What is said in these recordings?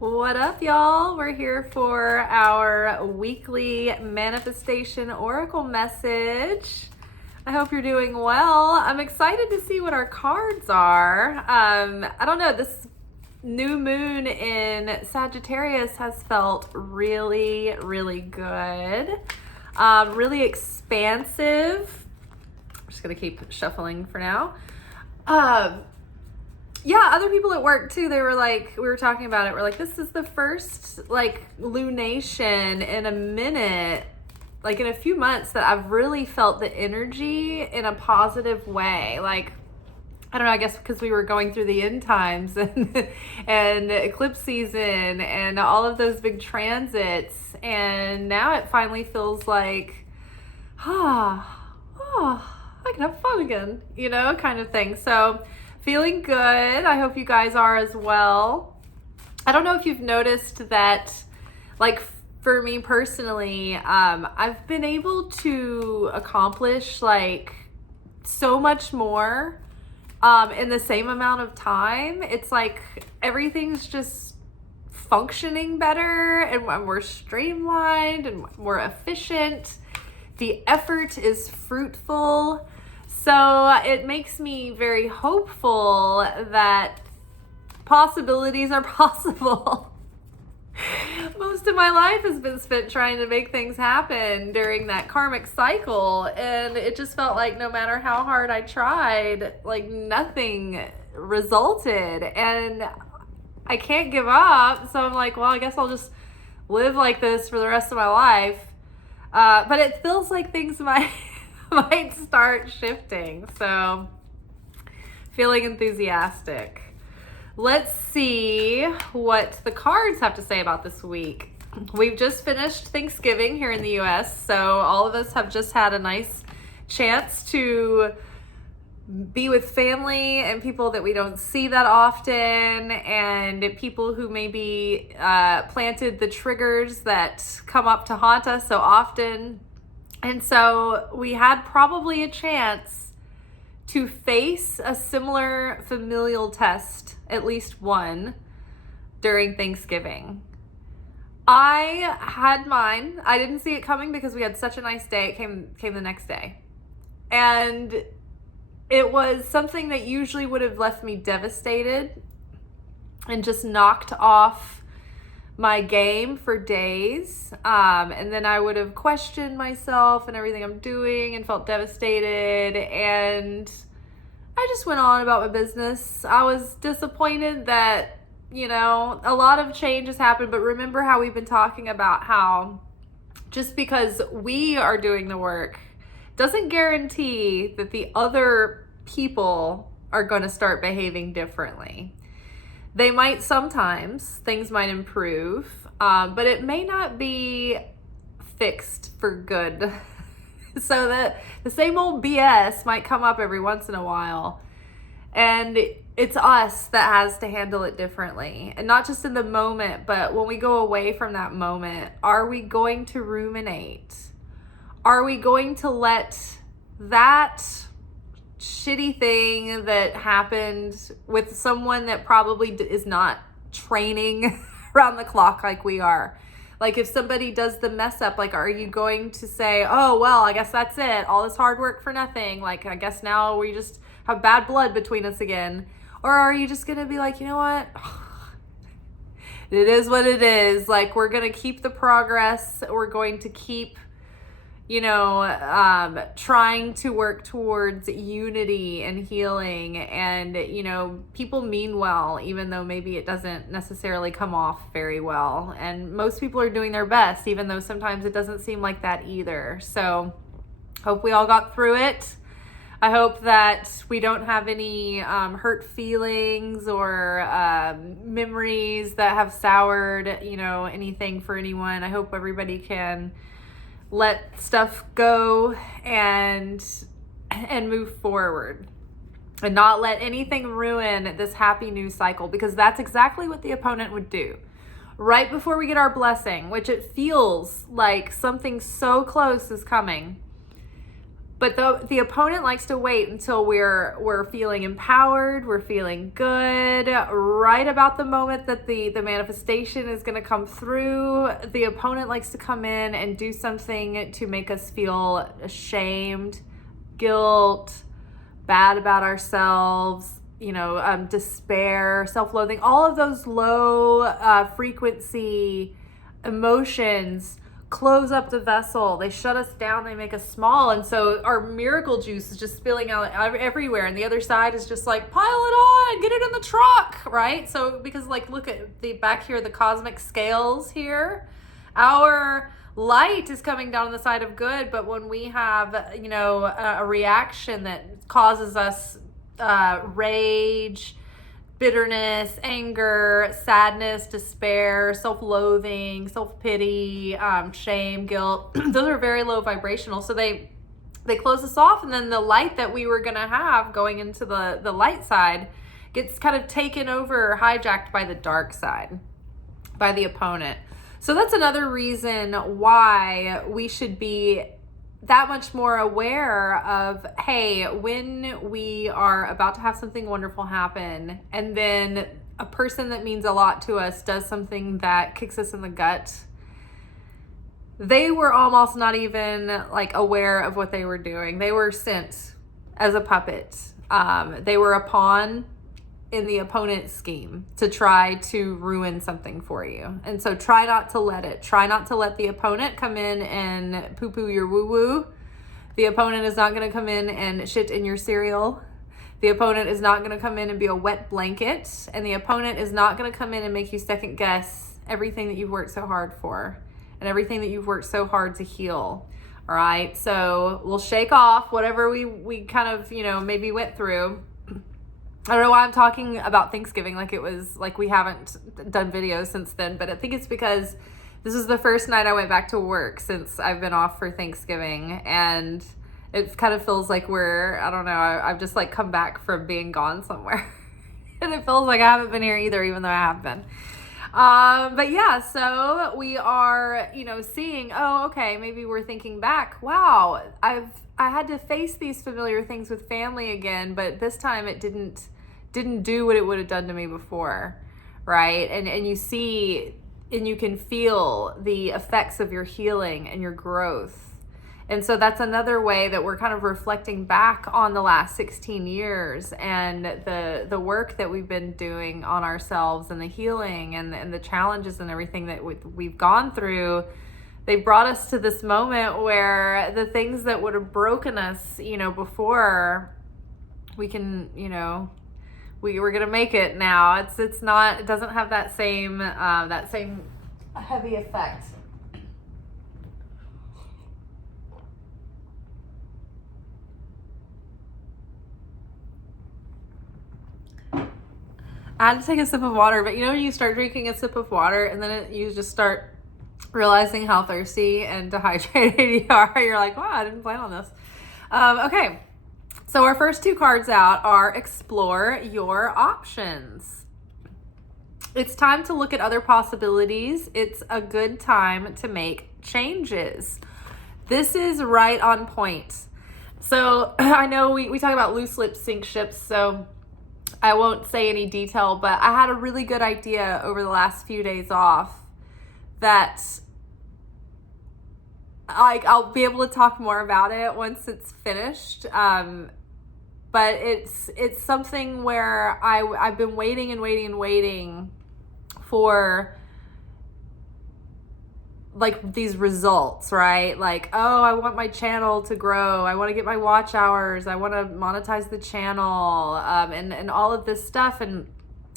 What up, y'all? We're here for our weekly manifestation oracle message. I hope you're doing well. I'm excited to see what our cards are. I don't know, this new moon in Sagittarius has felt really, really good. Really expansive. I'm just going to keep shuffling for now. Yeah, other people at work too, they were like, we were talking about it, we're like, this is the first like lunation in a minute, like in a few months, that I've really felt the energy in a positive way. Like, I don't know, I guess because we were going through the end times and and eclipse season and all of those big transits, and now it finally feels like, I can have fun again, kind of thing. So feeling good. I hope you guys are as well. I don't know if you've noticed that, like, for me personally, I've been able to accomplish like so much more in the same amount of time. It's like everything's just functioning better and more streamlined and more efficient. The effort is fruitful. So it makes me very hopeful that possibilities are possible. Most of my life has been spent trying to make things happen during that karmic cycle, and it just felt like no matter how hard I tried, like nothing resulted, and I can't give up. So I'm like, well, I guess I'll just live like this for the rest of my life. But it feels like things might start shifting. So feeling enthusiastic. Let's see what the cards have to say about this week. We've just finished Thanksgiving here in the US, so all of us have just had a nice chance to be with family and people that we don't see that often, and people who maybe planted the triggers that come up to haunt us so often. And so we had probably a chance to face a similar familial test, at least one, during Thanksgiving. I had mine. I didn't see it coming because we had such a nice day. It came the next day. And it was something that usually would have left me devastated and just knocked off my game for days, and then I would have questioned myself and everything I'm doing and felt devastated, and I just went on about my business. I was disappointed that, a lot of change has happened, but remember how we've been talking about how just because we are doing the work doesn't guarantee that the other people are going to start behaving differently. They might sometimes, things might improve, but it may not be fixed for good. So that the same old BS might come up every once in a while. And it's us that has to handle it differently. And not just in the moment, but when we go away from that moment, are we going to ruminate? Are we going to let that shitty thing that happened with someone that probably is not training around the clock like we are? Like, if somebody does the mess up, like, are you going to say, oh, well, I guess that's it, all this hard work for nothing, like, I guess now we just have bad blood between us again? Or are you just gonna be like, you know what, it is what it is, like, we're gonna keep the progress, we're going to keep trying to work towards unity and healing, and, people mean well, even though maybe it doesn't necessarily come off very well. And most people are doing their best, even though sometimes it doesn't seem like that either. So hope we all got through it. I hope that we don't have any hurt feelings or memories that have soured, anything for anyone. I hope everybody can let stuff go and move forward and not let anything ruin this happy new cycle, because that's exactly what the opponent would do. Right before we get our blessing, which it feels like something so close is coming, But the opponent likes to wait until we're feeling empowered, we're feeling good, right about the moment that the manifestation is going to come through. The opponent likes to come in and do something to make us feel ashamed, guilt, bad about ourselves, despair, self-loathing, all of those low frequency emotions close up the vessel. They shut us down, they make us small. And so our miracle juice is just spilling out everywhere. And the other side is just like, pile it on, get it in the truck, right? So because look at the back here, the cosmic scales here, our light is coming down on the side of good. But when we have, a reaction that causes us rage, bitterness, anger, sadness, despair, self-loathing, self-pity, shame, guilt, those are very low vibrational. So they close us off, and then the light that we were going to have going into the light side gets kind of taken over, hijacked by the dark side, by the opponent. So that's another reason why we should be that much more aware of, hey, when we are about to have something wonderful happen, and then a person that means a lot to us does something that kicks us in the gut, they were almost not even aware of what they were doing. They were sent as a puppet. They were a pawn in the opponent's scheme to try to ruin something for you. And so try not to let the opponent come in and poo-poo your woo-woo. The opponent is not going to come in and shit in your cereal. The opponent is not going to come in and be a wet blanket. And the opponent is not going to come in and make you second guess everything that you've worked so hard for and everything that you've worked so hard to heal. All right. So we'll shake off whatever we kind of, maybe went through. I don't know why I'm talking about Thanksgiving it was we haven't done videos since then, but I think it's because this is the first night I went back to work since I've been off for Thanksgiving, and it kind of feels like I've just come back from being gone somewhere. And it feels like I haven't been here either, even though I have been. But yeah, so we are, seeing, oh, okay, maybe we're thinking back, wow, I had to face these familiar things with family again, but this time it didn't do what it would have done to me before, right? And you see, and you can feel the effects of your healing and your growth. And so that's another way that we're kind of reflecting back on the last 16 years and the work that we've been doing on ourselves and the healing and the challenges and everything that we've gone through. They brought us to this moment where the things that would have broken us, before, we can, we're gonna make it now. It doesn't have that same heavy effect. I had to take a sip of water, but you start drinking a sip of water and then you just start realizing how thirsty and dehydrated you are. You're like, wow, I didn't plan on this. Okay, so our first two cards out are explore your options. It's time to look at other possibilities. It's a good time to make changes. This is right on point. So I know we talk about loose lips sink ships, so I won't say any detail, but I had a really good idea over the last few days off that I'll be able to talk more about it once it's finished. But it's something where I've been waiting for these results, right? Oh, I want my channel to grow. I want to get my watch hours. I want to monetize the channel, and all of this stuff. And,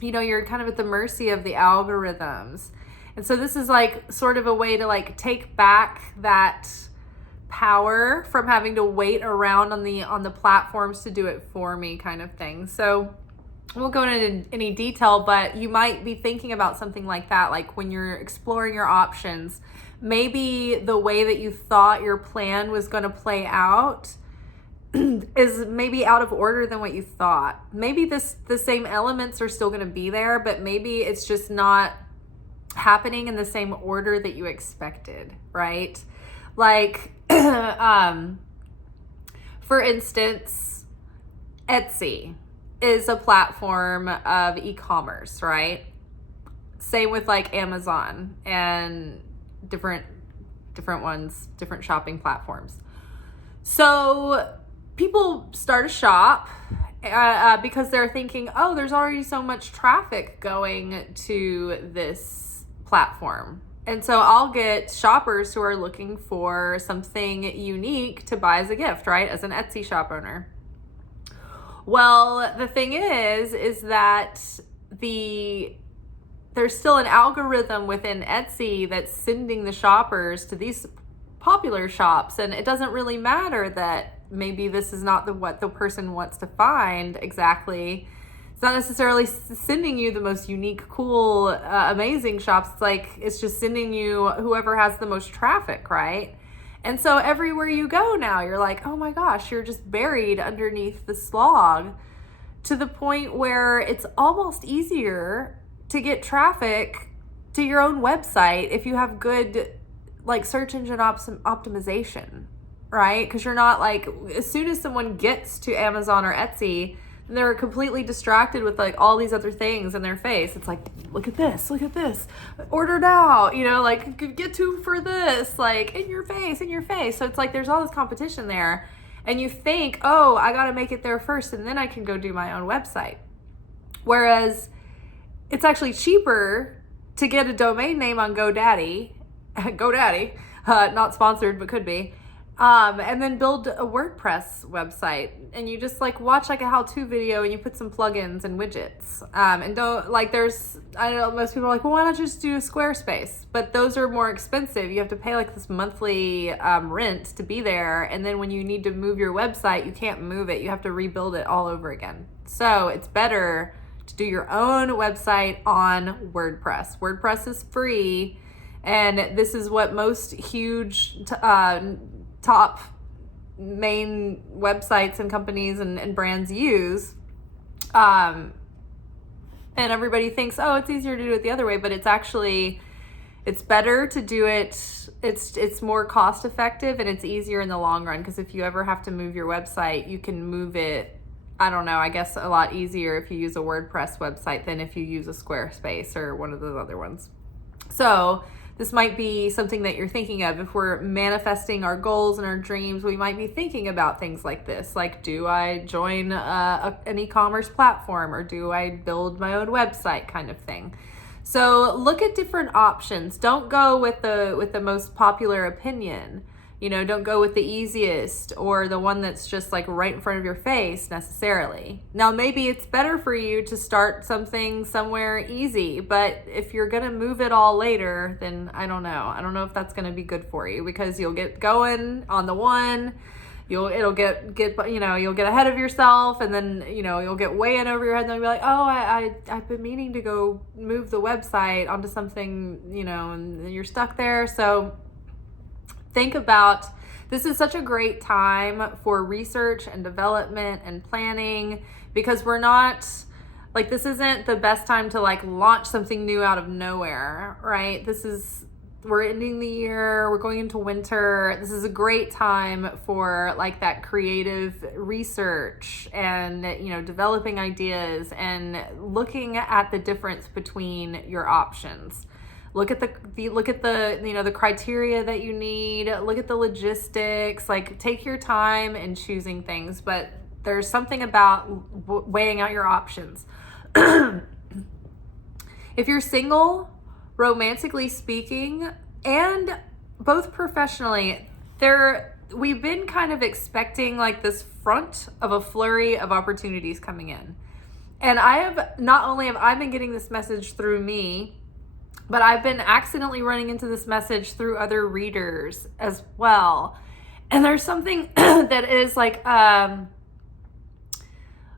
you're kind of at the mercy of the algorithms. And so this is sort of a way to take back that power from having to wait around on the platforms to do it for me kind of thing. So I won't go into any detail, but you might be thinking about something like that, when you're exploring your options. Maybe the way that you thought your plan was going to play out is maybe out of order than what you thought. Maybe the same elements are still going to be there, but maybe it's just not happening in the same order that you For instance, Etsy is a platform of e-commerce, right? Same with like Amazon and different ones, different shopping platforms. So people start a shop because they're thinking, oh, there's already so much traffic going to this platform. And so I'll get shoppers who are looking for something unique to buy as a gift, right? As an Etsy shop owner. Well, the thing is that there's still an algorithm within Etsy that's sending the shoppers to these popular shops, and it doesn't really matter that maybe this is not what the person wants to find exactly. It's not necessarily sending you the most unique, cool, amazing shops. It's just sending you whoever has the most traffic, right? And so everywhere you go now, you're like, oh my gosh, you're just buried underneath the slog, to the point where it's almost easier to get traffic to your own website if you have good search engine optimization, right? Because you're not as soon as someone gets to Amazon or Etsy, they're completely distracted with all these other things in their face. It's like, look at this, order now, get two for this, in your face. So it's there's all this competition there, and you think, oh, I got to make it there first and then I can go do my own website. Whereas it's actually cheaper to get a domain name on GoDaddy, not sponsored, but could be, and then build a WordPress website. And you just watch a how-to video and you put some plugins and widgets. And don't I know most people are well, why not just do a Squarespace? But those are more expensive. You have to pay this monthly rent to be there. And then when you need to move your website, you can't move it. You have to rebuild it all over again. So it's better to do your own website on WordPress. WordPress is free, and this is what most huge top main websites and companies and brands use. And everybody thinks, oh, it's easier to do it the other way, but it's better to do it. It's more cost effective and it's easier in the long run, because if you ever have to move your website, you can move it, I don't know, I guess a lot easier if you use a WordPress website than if you use a Squarespace or one of those other ones. So this might be something that you're thinking of. If we're manifesting our goals and our dreams, we might be thinking about things like this. Do I join an e-commerce platform, or do I build my own website, kind of thing? So look at different options. Don't go with the most popular opinion. Don't go with the easiest or the one that's just right in front of your face necessarily. Now, maybe it's better for you to start something somewhere easy, but if you're going to move it all later, then I don't know. I don't know if that's going to be good for you, because you'll get going on the one, you'll get ahead of yourself, and then, you'll get way in over your head, and then you'll be like, oh, I've been meaning to go move the website onto something, and you're stuck there. So think about, this is such a great time for research and development and planning, because we're not this isn't the best time to launch something new out of nowhere, right? We're ending the year, we're going into winter. This is a great time for that creative research and, developing ideas and looking at the difference between your options. Look at the the criteria that you need. Look at the logistics. Take your time in choosing things, but there's something about weighing out your options. If you're single, romantically speaking, and both professionally, we've been kind of expecting this front of a flurry of opportunities coming in. And not only have I been getting this message through me, but I've been accidentally running into this message through other readers as well. And there's something that is a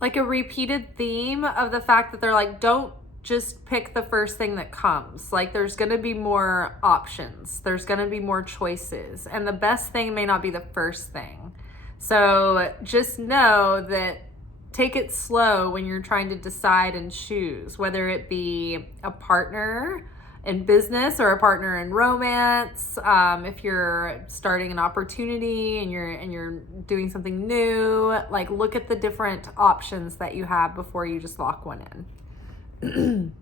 repeated theme of the fact that they're don't just pick the first thing that comes. There's going to be more options. There's going to be more choices. And the best thing may not be the first thing. So just know that take it slow when you're trying to decide and choose, whether it be a partner, in business or a partner in romance. If you're starting an opportunity and you're doing something new, like look at the different options that you have before you just lock one in.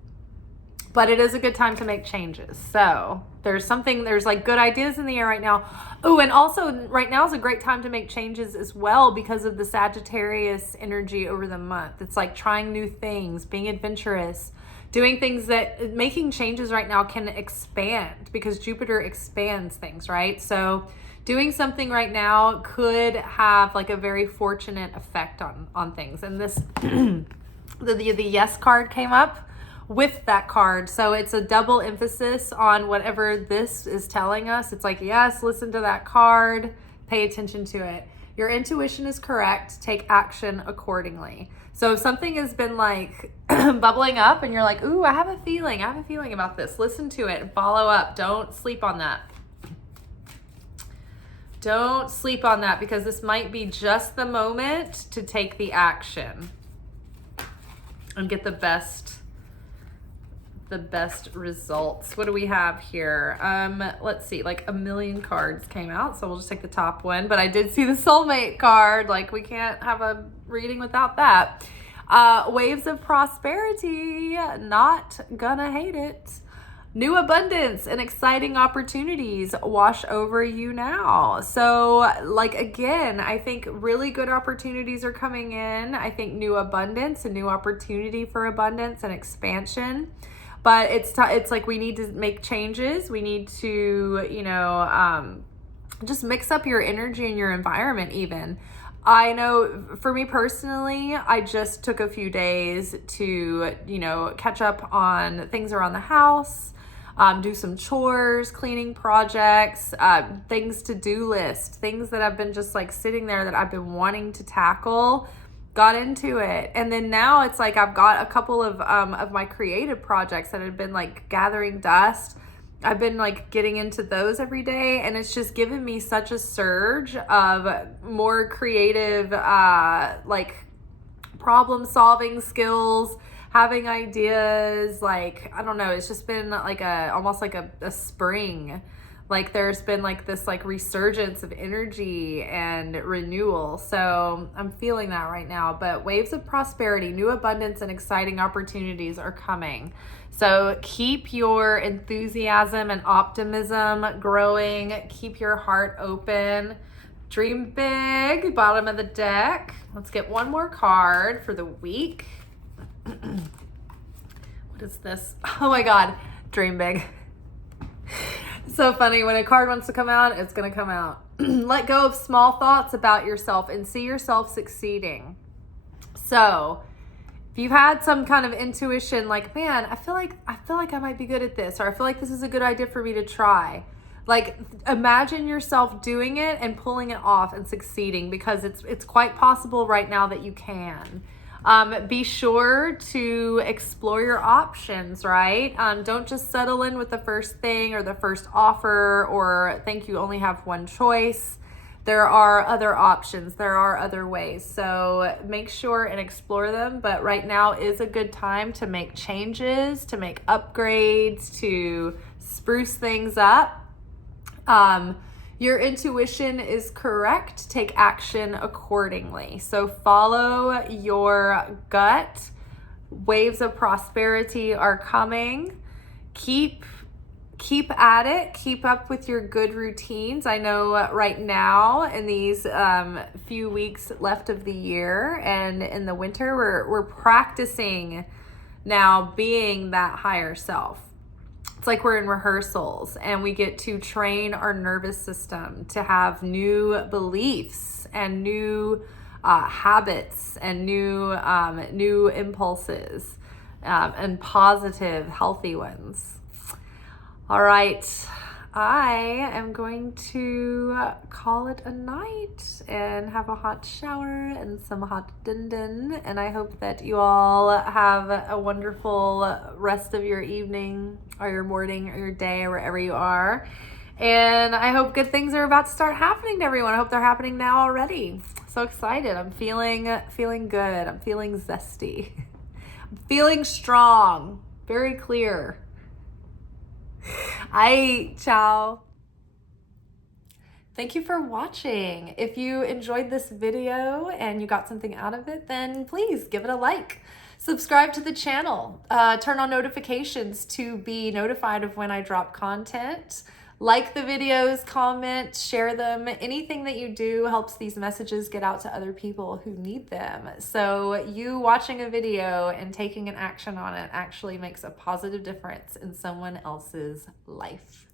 But it is a good time to make changes. So there's like good ideas in the air right now. Oh, and also right now is a great time to make changes as well because of the Sagittarius energy over the month. It's like trying new things, being adventurous, doing things that making changes right now can expand because Jupiter expands things, right? So doing something right now could have like a very fortunate effect on things. And this, the yes card came up with that card. So it's a double emphasis on whatever this is telling us. It's like, yes, listen to that card, pay attention to it. Your intuition is correct. Take action accordingly. So if something has been like bubbling up and you're like, ooh, I have a feeling about this, listen to it and follow up. Don't sleep on that. Don't sleep on that because this might be just the moment to take the action and get the best results. What do we have here? Let's see, like a million cards came out, so we'll just take the top one. But I did see the soulmate card. Like we can't have a reading without that. Waves of prosperity, not gonna hate it. New abundance and exciting opportunities wash over you now. So like, again, I think really good opportunities are coming in. I think new abundance, a new opportunity for abundance and expansion. But it's like we need to make changes. We need to, just mix up your energy and your environment even. I know for me personally, I just took a few days to, catch up on things around the house, do some chores, cleaning projects, things to-do list, things that I've been just like sitting there that I've been wanting to tackle. Got into it. And then now it's like I've got a couple of my creative projects that had been like gathering dust. I've been like getting into those every day, and it's just given me such a surge of more creative like problem solving skills, having ideas. Like, I don't know, it's just been like almost like a spring. Like there's been like this like resurgence of energy and renewal. So I'm feeling that right now. But waves of prosperity, new abundance, and exciting opportunities are coming. So keep your enthusiasm and optimism growing. Keep your heart open. Dream big, bottom of the deck. Let's get one more card for the week. What is this? Oh my God, dream big. So funny, when a card wants to come out, it's going to come out. Let go of small thoughts about yourself and see yourself succeeding. So if you've had some kind of intuition like, man, I feel like I might be good at this, or I feel like this is a good idea for me to try. Like, imagine yourself doing it and pulling it off and succeeding, because it's quite possible right now that you can. Be sure to explore your options, right? Don't just settle in with the first thing or the first offer, or think you only have one choice. There are other options. There are other ways. So make sure and explore them. But right now is a good time to make changes, to make upgrades, to spruce things up. Your intuition is correct. Take action accordingly. So follow your gut. Waves of prosperity are coming. Keep at it. Keep up with your good routines. I know right now in these few weeks left of the year and in the winter, we're practicing now being that higher self. It's like we're in rehearsals, and we get to train our nervous system to have new beliefs and new habits and new impulses, and positive, healthy ones. All right, I am going to call it a night and have a hot shower and some hot din-din. And I hope that you all have a wonderful rest of your evening or your morning or your day or wherever you are. And I hope good things are about to start happening to everyone. I hope they're happening now already. So excited. I'm feeling good. I'm feeling zesty. I'm feeling strong. Very clear. Ciao. Thank you for watching. If you enjoyed this video and you got something out of it, then please give it a like. Subscribe to the channel. Turn on notifications to be notified of when I drop content. Like the videos, comment, share them. Anything that you do helps these messages get out to other people who need them. So you watching a video and taking an action on it actually makes a positive difference in someone else's life.